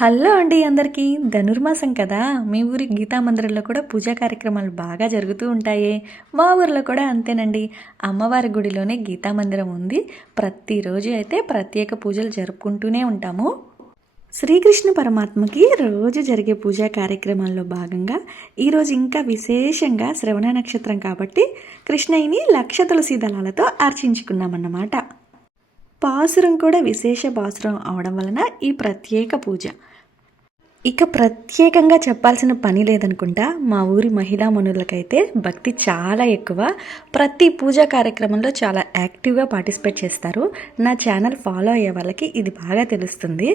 Hello అండి అందరికీ. ధనుర్మాసం కదా. మీ ఊరి గీతా మందిరంలో కూడా పూజా కార్యక్రమాలు బాగా జరుగుతూ ఉంటాయి. మా ఊర్లో కూడా అంతేనండి. అమ్మవారి గుడిలోనే గీతా మందిరం ఉంది. ప్రతిరోజు అయితే ప్రత్యేక పూజలు జరుపుకుంటూనే ఉంటాము. శ్రీకృష్ణ పరమాత్మకి రోజు జరిగే పూజా కార్యక్రమాల్లో భాగంగా ఈరోజు ఇంకా విశేషంగా శ్రవణ నక్షత్రం కాబట్టి కృష్ణయ్యని లక్ష తులసి దళాలతో అర్చించుకున్నామన్నమాట. పాసురం కూడా విశేష పాసురం అవడం వలన ఈ ప్రత్యేక పూజ. ఇక ప్రత్యేకంగా చెప్పాల్సిన పని లేదనుకుంటా మా ఊరి మహిళా మనులకైతే భక్తి చాలా ఎక్కువ. ప్రతి పూజా కార్యక్రమంలో చాలా యాక్టివ్గా పార్టిసిపేట్ చేస్తారు. నా ఛానల్ ఫాలో అయ్యే వాళ్ళకి ఇది బాగా తెలుస్తుంది.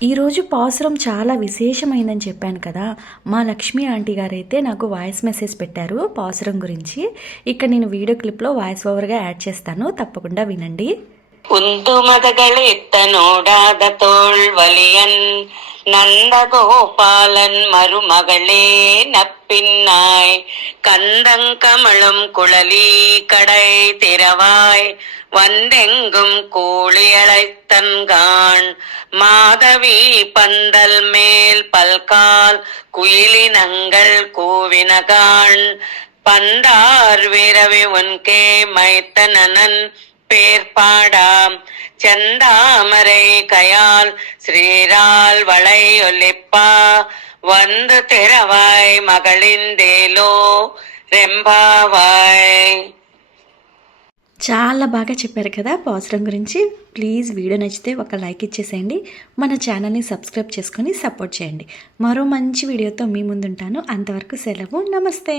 ఈరోజు పాసురం చాలా విశేషమైందని చెప్పాను కదా మా లక్ష్మి ఆంటీ గారైతే నాకు వాయిస్ మెసేజ్ పెట్టారు పాసురం గురించి. ఇక్కడ నేను వీడియో క్లిప్లో వాయిస్ ఓవర్గా యాడ్ చేస్తాను తప్పకుండా వినండి. உந்துமதகளித்த தோள் வலியன் நந்தகோபாலன் மருமகளே நப்பின்னாய் கந்தங்கமழும் குழலி கடை திறவாய் வந்தெங்கும் கூலியழைத்தன்கான் மாதவி பந்தல் மேல் பல்கால் குயிலினங்கள் கூவினகான் பண்டார் வீரவி உன்கே மைத்தனன் பேர்பாடாம் செந்தாமரை கயால் ஸ்ரீரால் வளை ஒலிப்பா வந்து திறவாய் மகளிந்தேலோ రెంబావాయ్ చాలా బాగా చెప్పారు కదా పాసురం గురించి ప్లీజ్ వీడియో నచ్చితే ఒక లైక్ ఇచ్చేసేయండి మన ఛానల్ని సబ్స్క్రైబ్ చేసుకొని సపోర్ట్ చేయండి మరో మంచి వీడియోతో మీ ముందుంటాను అంతవరకు సెలవు నమస్తే